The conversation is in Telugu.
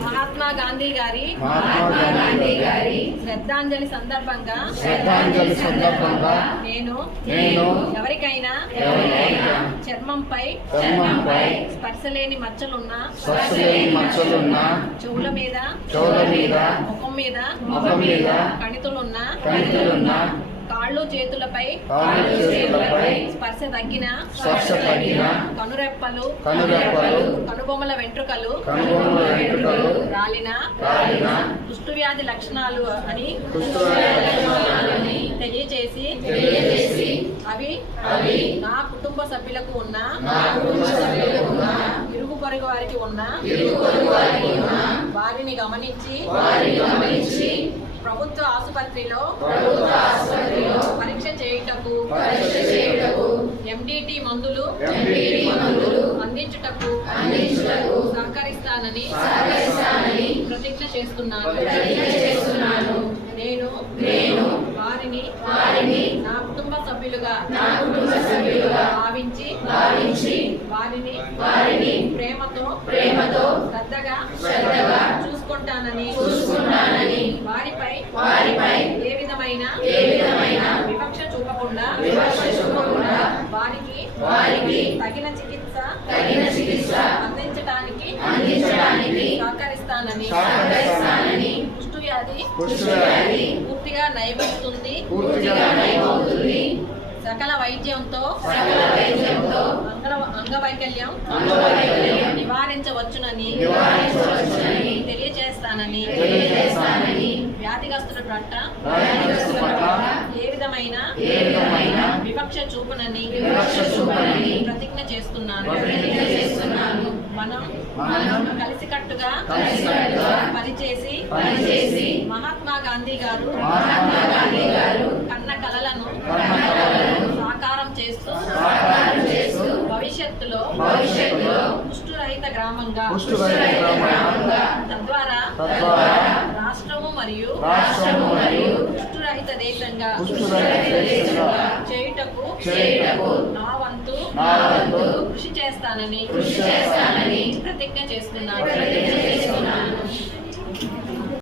మహాత్మా గాంధీ గారి శ్రద్ధాంజలి సందర్భంగా నేను ఎవరికైనా చర్మంపై స్పర్శలేని మచ్చలున్నా చెవుల మీద ముఖం మీద కణితులున్నా కాళ్ళు చేతులపై స్పర్శ తగ్గిన కనురెప్పలు కనుబొమ్మల వెంట్రుకలు రాలిన కుష్ఠవ్యాధి లక్షణాలు అని తెలియచేసి అవి నా కుటుంబ సభ్యులకు ఉన్న ఇరుగు పొరుగు వారికి ఉన్న వారిని గమనించి ప్రభుత్వ ఆసుపత్రిలో పరీక్ష చేయుటకు ఎండిటి మందులు అందించుటకు సహకరిస్తానని ప్రతిజ్ఞ చేస్తున్నాను. నేను వారిని నా కుటుంబ సభ్యులుగా భావించి వారిని ప్రేమతో శ్రద్ధగా చూసుకుంటానని వారిపై ఏ విధమైన వివక్ష చూపకుండా వారికి తగిన చికిత్స అందించడానికి సహకరిస్తానని కుష్ఠవ్యాధి పూర్తిగా నయమవుతుంది. సకల వైద్యంతో అంగవైకల్యం నివారించవచ్చునని తెలియజేస్తానని వ్యాధిగ్రస్తుల పట్ల ఏ విధమైన వివక్ష చూపనని ప్రతిజ్ఞ చేస్తున్నాను. మనం కలిసికట్టుగా పనిచేసి మహాత్మా గాంధీ గారు కన్న కలలను సాకారం చేస్తూ భవిష్యత్తులో కుష్ఠరహిత గ్రామంగా తద్వారా రాష్ట్రము మరియు కుష్ఠరహిత దేశంగా చేయుటకు నా వంతు కృషి చేస్తానని ప్రతిజ్ఞ చేస్తున్నాను.